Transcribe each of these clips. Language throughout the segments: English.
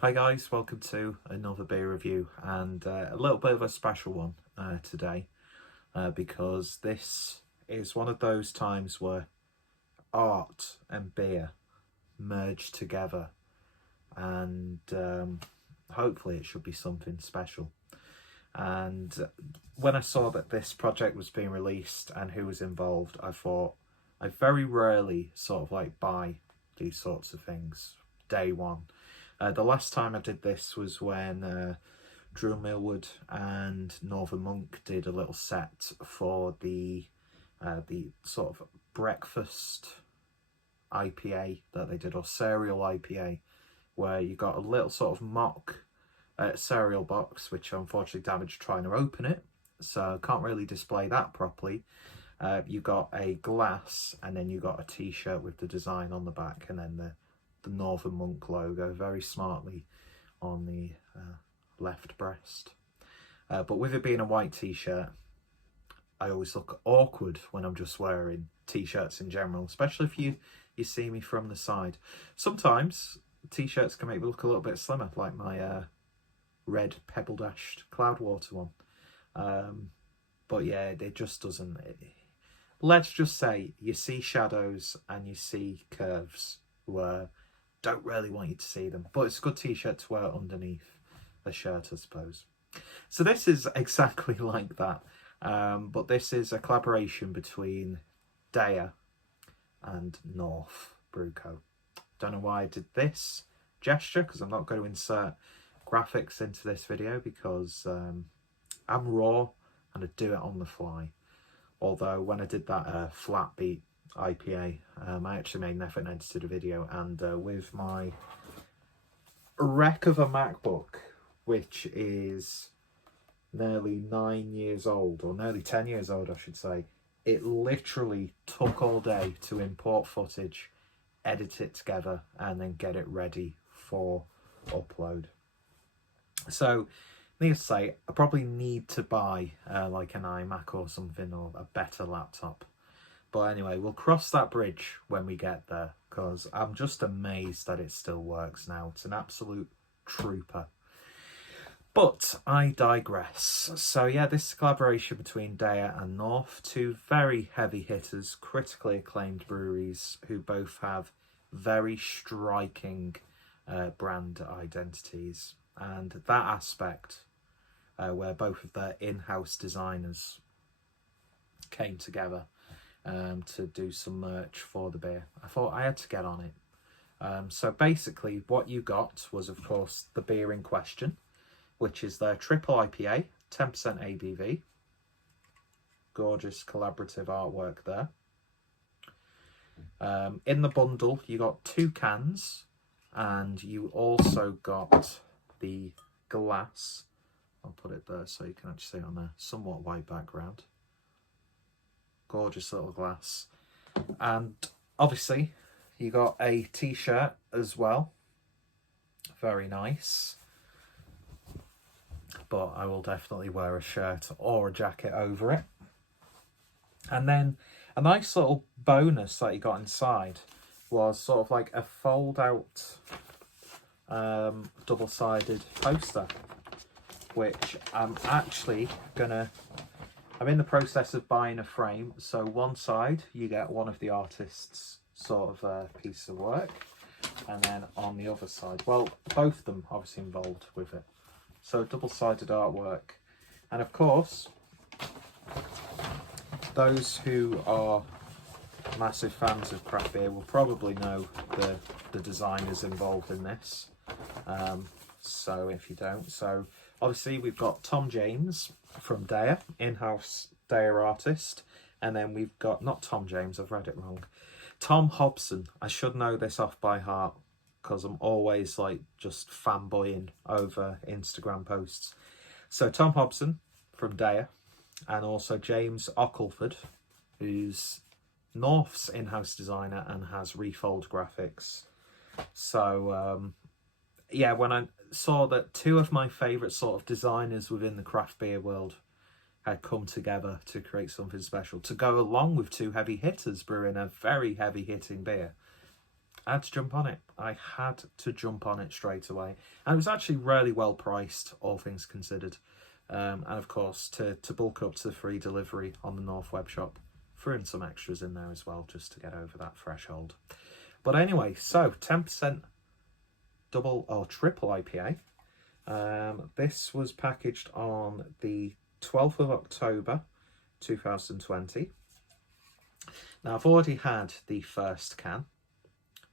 Hi guys, welcome to another beer review and a little bit of a special one today because this is one of those times where art and beer merge together and hopefully it should be something special. And when I saw that this project was being released and who was involved, I thought I very rarely sort of like buy these sorts of things day one. The last time I did this was when Drew Millwood and Northern Monk did a little set for the sort of breakfast IPA that they did, or cereal IPA, where you got a little sort of mock cereal box, which unfortunately damaged trying to open it, so can't really display that properly. You got a glass, and then you got a t-shirt with the design on the back, and then the Northern Monk logo very smartly on the left breast. But with it being a white t-shirt, I always look awkward when I'm just wearing t-shirts in general, especially if you see me from the side. Sometimes t-shirts can make me look a little bit slimmer, like my red pebble dashed Cloudwater one. But yeah, it just doesn't. Let's just say you see shadows and you see curves where don't really want you to see them, but it's a good t-shirt to wear underneath a shirt, I suppose. So this is exactly like that, but this is a collaboration between DEYA and North Brew Co. Don't know why I did this gesture, because I'm not going to insert graphics into this video because I'm raw and I do it on the fly. Although when I did that flat beat IPA, I actually made an effort and edited a video, and with my wreck of a MacBook, which is nearly 9 years old, or nearly 10 years old I should say, it literally took all day to import footage, edit it together, and then get it ready for upload. So needless to say, I probably need to buy like an iMac or something, or a better laptop. But anyway, we'll cross that bridge when we get there, because I'm just amazed that it still works now. It's an absolute trooper. But I digress. So yeah, this is a collaboration between DEYA and North, two very heavy hitters, critically acclaimed breweries who both have very striking brand identities. And that aspect, where both of their in-house designers came together to do some merch for the beer, I thought I had to get on it. So basically what you got was, of course, the beer in question, which is their triple IPA, 10% ABV. Gorgeous collaborative artwork there. In the bundle, you got 2 cans, and you also got the glass. I'll put it there so you can actually see it on a somewhat white background. Gorgeous little glass. And obviously you got a t-shirt as well, very nice, but I will definitely wear a shirt or a jacket over it. And then a nice little bonus that you got inside was sort of like a fold out double-sided poster, which I'm in the process of buying a frame. So one side you get one of the artist's sort of piece of work, and then on the other side, well, both of them obviously involved with it, so double-sided artwork. And of course, those who are massive fans of craft beer will probably know the designers involved in this. So if you don't, so obviously we've got Tom James from DEYA, in-house DEYA artist, and then we've got, not Tom James, I've read it wrong, Thom Hobson. I should know this off by heart because I'm always like just fanboying over Instagram posts. So Thom Hobson from DEYA, and also James Ockleford, who's North's in-house designer and has Refold graphics. So yeah, when I saw that 2 of my favourite sort of designers within the craft beer world had come together to create something special to go along with 2 heavy hitters brewing a very heavy hitting beer, I had to jump on it. I had to jump on it straight away. And it was actually really well priced, all things considered. And of course, to bulk up to the free delivery on the North web shop, threw in some extras in there as well, just to get over that threshold. But anyway, so 10% double or triple IPA. This was packaged on the 12th of October 2020. Now, I've already had the first can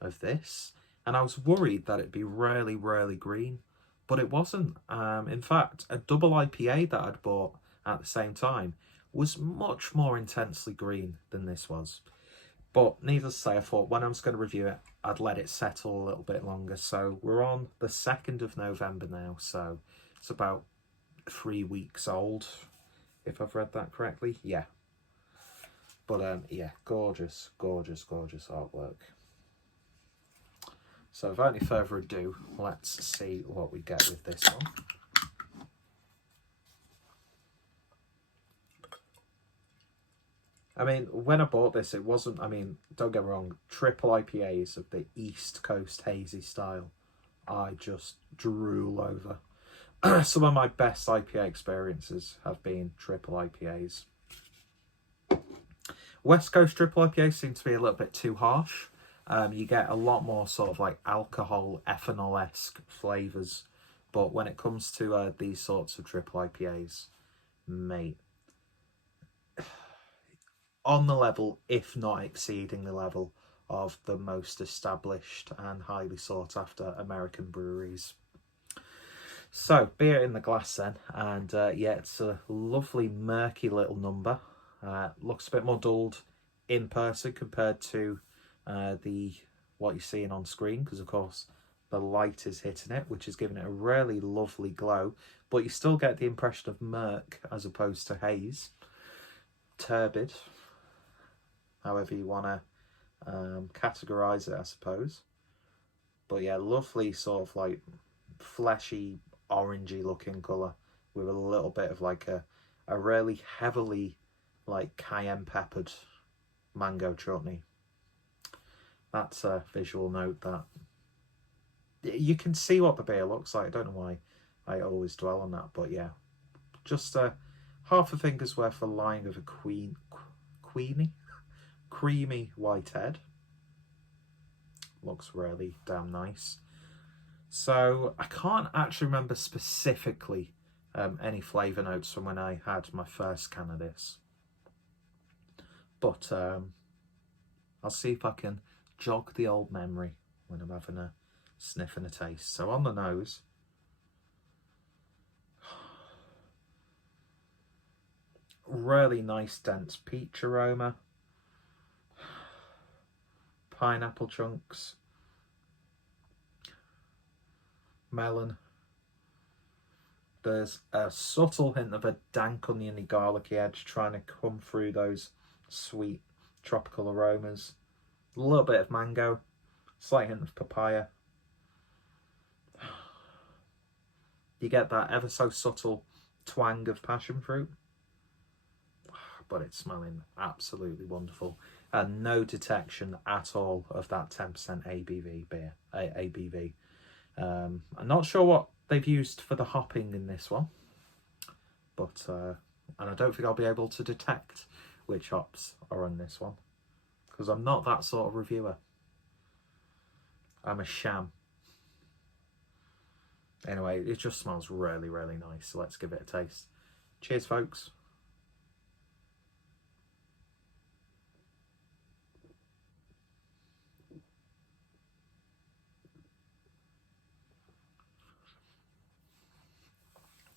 of this, and I was worried that it'd be really, really green, but it wasn't. In fact, a double IPA that I'd bought at the same time was much more intensely green than this was. But needless to say, I thought when I was going to review it, I'd let it settle a little bit longer. So we're on the 2nd of November now, so it's about 3 weeks old, if I've read that correctly. Yeah. But yeah, gorgeous, gorgeous, gorgeous artwork. So without any further ado, let's see what we get with this one. I mean, when I bought this, it wasn't, I mean, don't get me wrong, triple IPAs of the East Coast hazy style, I just drool over. Some of my best IPA experiences have been triple IPAs. West Coast triple IPAs seem to be a little bit too harsh. You get a lot more sort of like alcohol, ethanol-esque flavours. But when it comes to these sorts of triple IPAs, mate, on the level, if not exceeding the level, of the most established and highly sought after American breweries. So, beer in the glass then, and yeah, it's a lovely murky little number. Looks a bit more dulled in person compared to what you're seeing on screen, because of course the light is hitting it, which is giving it a really lovely glow, but you still get the impression of murk as opposed to haze. Turbid, however you want to categorize it, I suppose. But yeah, lovely sort of like fleshy, orangey looking colour with a little bit of like a really heavily like cayenne peppered mango chutney. That's a visual note that you can see what the beer looks like. I don't know why I always dwell on that, but yeah, just half a finger's worth of line of a creamy white head. Looks really damn nice. So I can't actually remember specifically any flavour notes from when I had my first can of this, but I'll see if I can jog the old memory when I'm having a sniff and a taste. So on the nose, really nice dense peach aroma, pineapple chunks, melon. There's a subtle hint of a dank oniony garlicky edge trying to come through those sweet tropical aromas. A little bit of mango, slight hint of papaya. You get that ever so subtle twang of passion fruit, but it's smelling absolutely wonderful, and no detection at all of that 10% ABV beer. ABV. I'm not sure what they've used for the hopping in this one, but and I don't think I'll be able to detect which hops are on this one, because I'm not that sort of reviewer. I'm a sham. Anyway, it just smells really, really nice, so let's give it a taste. Cheers, folks.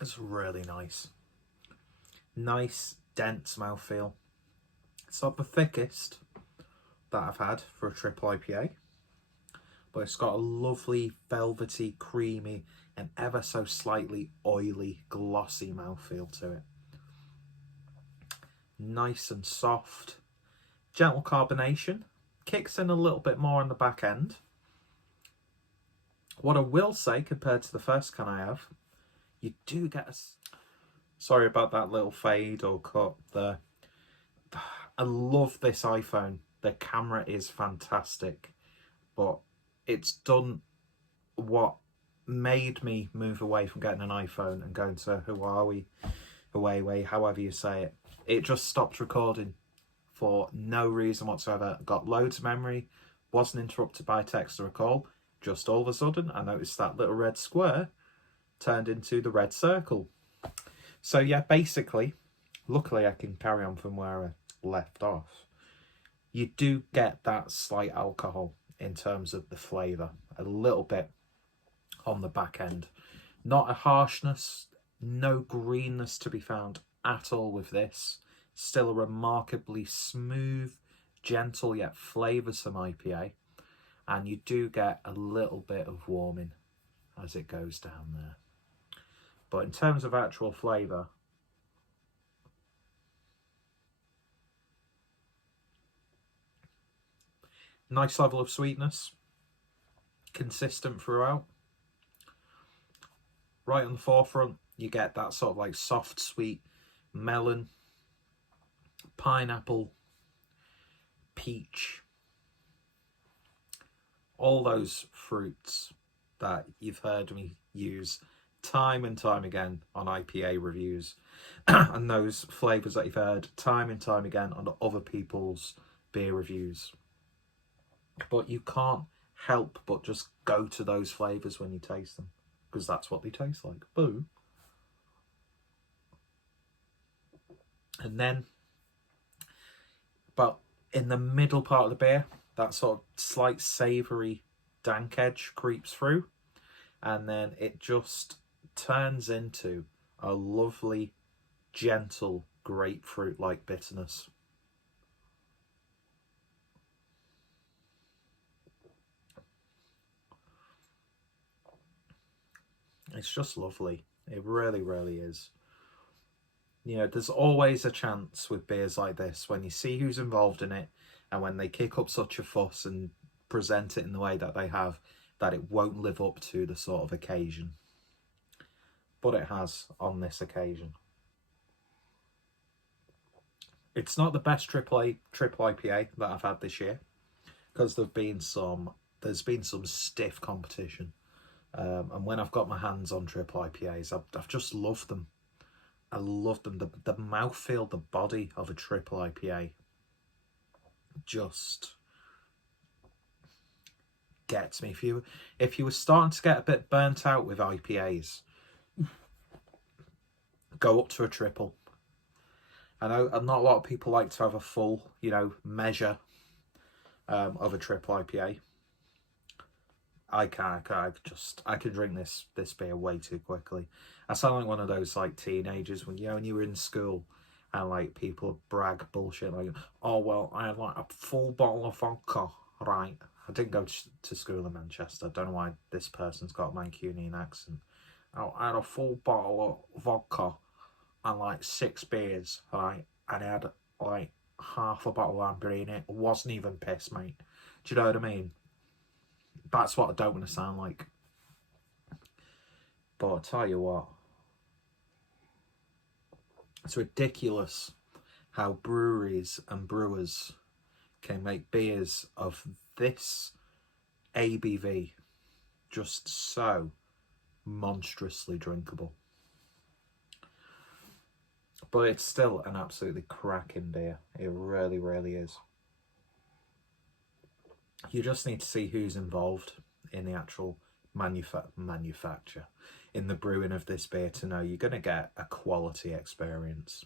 It's really nice. Nice, dense mouthfeel. It's not the thickest that I've had for a triple IPA, but it's got a lovely, velvety, creamy, and ever so slightly oily, glossy mouthfeel to it. Nice and soft. Gentle carbonation. Kicks in a little bit more on the back end. What I will say, compared to the first can I have, you do get a... Sorry about that little fade or cut there. I love this iPhone. The camera is fantastic. but it's done what made me move away from getting an iPhone and going to Huawei, however you say it. It just stopped recording for no reason whatsoever. Got loads of memory, wasn't interrupted by text or a call. Just all of a sudden, I noticed that little red square turned into the red circle. So yeah, basically, luckily I can carry on from where I left off. You do get that slight alcohol in terms of the flavour, a little bit on the back end. Not a harshness, no greenness to be found at all with this. Still a remarkably smooth, gentle yet flavoursome IPA. And you do get a little bit of warming as it goes down there. But in terms of actual flavour, nice level of sweetness, consistent throughout. Right on the forefront, you get that sort of like soft, sweet melon, pineapple, peach, all those fruits that you've heard me use time and time again on IPA reviews, and those flavours that you've heard time and time again on other people's beer reviews. But you can't help but just go to those flavours when you taste them, because that's what they taste like. Boo. And then, but in the middle part of the beer, that sort of slight savoury dank edge creeps through, and then it just turns into a lovely, gentle grapefruit-like bitterness. It's just lovely. It really, really is. You know, there's always a chance with beers like this, when you see who's involved in it, and when they kick up such a fuss and present it in the way that they have, that it won't live up to the sort of occasion. But it has on this occasion. It's not the best triple IPA that I've had this year, because there's been some stiff competition. And when I've got my hands on triple IPAs, I've just loved them. I love them. The mouthfeel, the body of a triple IPA just gets me. If you were starting to get a bit burnt out with IPAs, go up to a triple. I know not a lot of people like to have a full, measure of a triple IPA. I can drink this beer way too quickly. I sound like one of those like teenagers when you were in school and like people brag bullshit like, oh well, I had like a full bottle of vodka, right? I didn't go to school in Manchester. I don't know why this person's got a Mancunian accent. I had a full bottle of vodka and like 6 beers, right? And I had like half a bottle of Ambry in it. It wasn't even piss, mate. Do you know what I mean? That's what I don't want to sound like. But I'll tell you what, it's ridiculous how breweries and brewers can make beers of this ABV just so monstrously drinkable. But it's still an absolutely cracking beer. It really, really is. You just need to see who's involved in the actual manufacture, in the brewing of this beer, to know you're going to get a quality experience.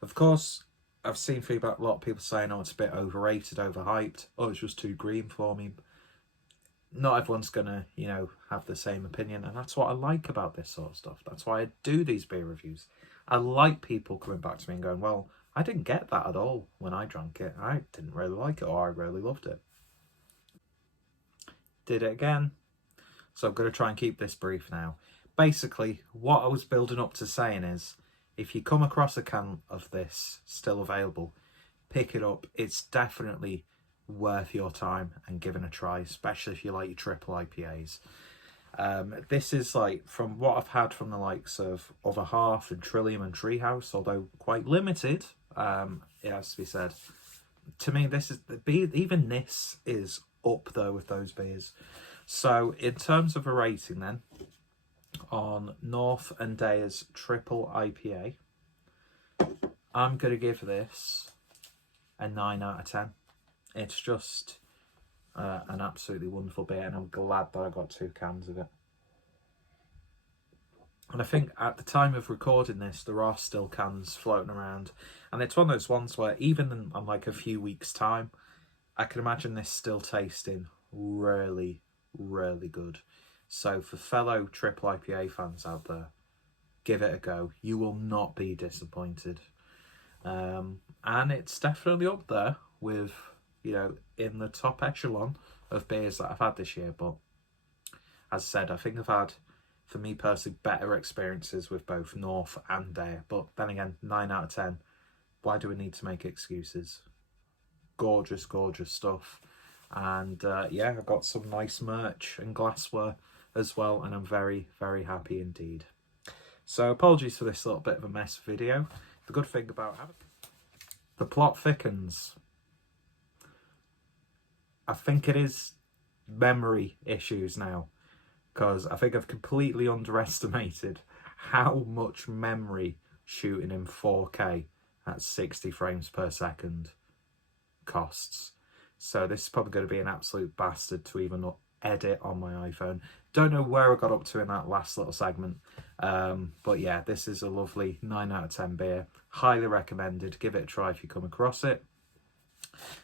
Of course, I've seen feedback, a lot of people saying, oh, it's a bit overrated, overhyped, oh, it's just too green for me. Not everyone's going to, have the same opinion, and that's what I like about this sort of stuff. That's why I do these beer reviews. I like people coming back to me and going, well, I didn't get that at all when I drank it. I didn't really like it, or I really loved it. Did it again. So I'm going to try and keep this brief now. Basically, what I was building up to saying is, if you come across a can of this still available, pick it up. It's definitely worth your time and giving a try, especially if you like your triple IPAs. This is like, from what I've had from the likes of Other Half and Trillium and Treehouse, although quite limited, it has to be said. To me, this is up there with those beers. So in terms of a rating then, on North and DEYA's triple IPA, I'm going to give this a 9 out of 10. It's just an absolutely wonderful beer, and I'm glad that I got 2 cans of it. And I think at the time of recording this, there are still cans floating around. And it's one of those ones where even in like a few weeks' time, I can imagine this still tasting really, really good. So for fellow triple IPA fans out there, give it a go. You will not be disappointed. And it's definitely up there with, you know, in the top echelon of beers that I've had this year. But as I said, I think I've had, for me personally, better experiences with both North and DEYA. But then again, 9 out of 10. Why do we need to make excuses? Gorgeous, gorgeous stuff. And yeah, I've got some nice merch and glassware as well, and I'm very, very happy indeed. So apologies for this little bit of a mess video. The good thing about the plot thickens. I think it is memory issues now, because I think I've completely underestimated how much memory shooting in 4K at 60 frames per second costs. So this is probably going to be an absolute bastard to even edit on my iPhone. Don't know where I got up to in that last little segment. But yeah, this is a lovely 9 out of 10 beer. Highly recommended. Give it a try if you come across it.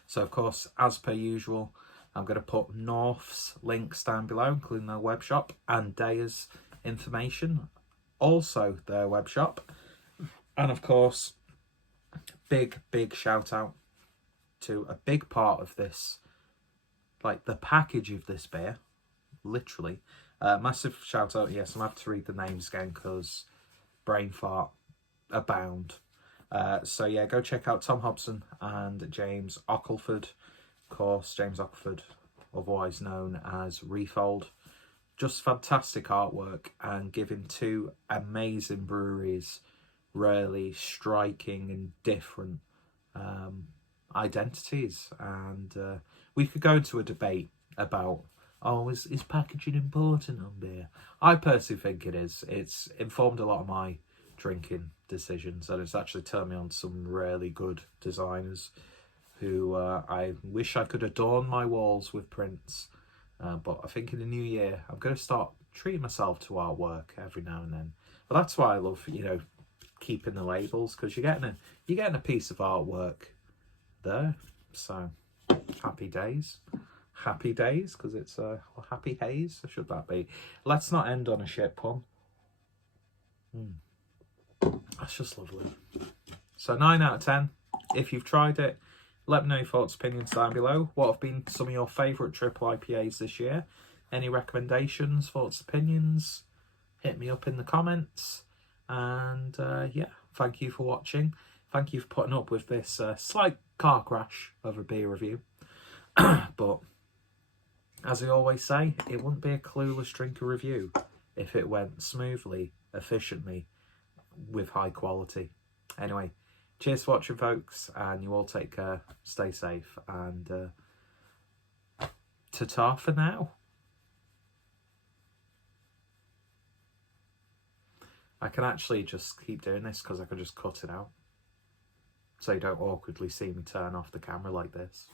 So of course, as per usual, I'm going to put North's links down below, including their web shop, and DEYA's information, also their web shop. And of course, big shout out to a big part of this, like the package of this beer, literally. Massive shout out, yes, I'm going to have to read the names again because brain fart abound. So yeah, go check out Thom Hobson and James Ockleford. Of course, James Ockleford, otherwise known as Refold. Just fantastic artwork and giving 2 amazing breweries really striking and different identities. And we could go into a debate about, oh, is packaging important on beer? I personally think it is. It's informed a lot of my drinking decisions, and it's actually turned me on to some really good designers who I wish I could adorn my walls with prints. But I think in the new year, I'm going to start treating myself to artwork every now and then. But that's why I love, you know, keeping the labels, because you're getting a piece of artwork there. So happy days, because it's happy haze, should that be? Let's not end on a shit pun. That's just lovely. So 9 out of 10. If you've tried it, let me know your thoughts, opinions down below. What have been some of your favourite triple IPAs this year? Any recommendations, thoughts, opinions? Hit me up in the comments. And yeah, thank you for watching. Thank you for putting up with this slight car crash of a beer review. But as I always say, it wouldn't be a clueless drinker review if it went smoothly, efficiently, with high quality. Anyway, cheers for watching, folks, and you all take care, stay safe, and ta-ta for now. I can actually just keep doing this because I can just cut it out, so you don't awkwardly see me turn off the camera like this.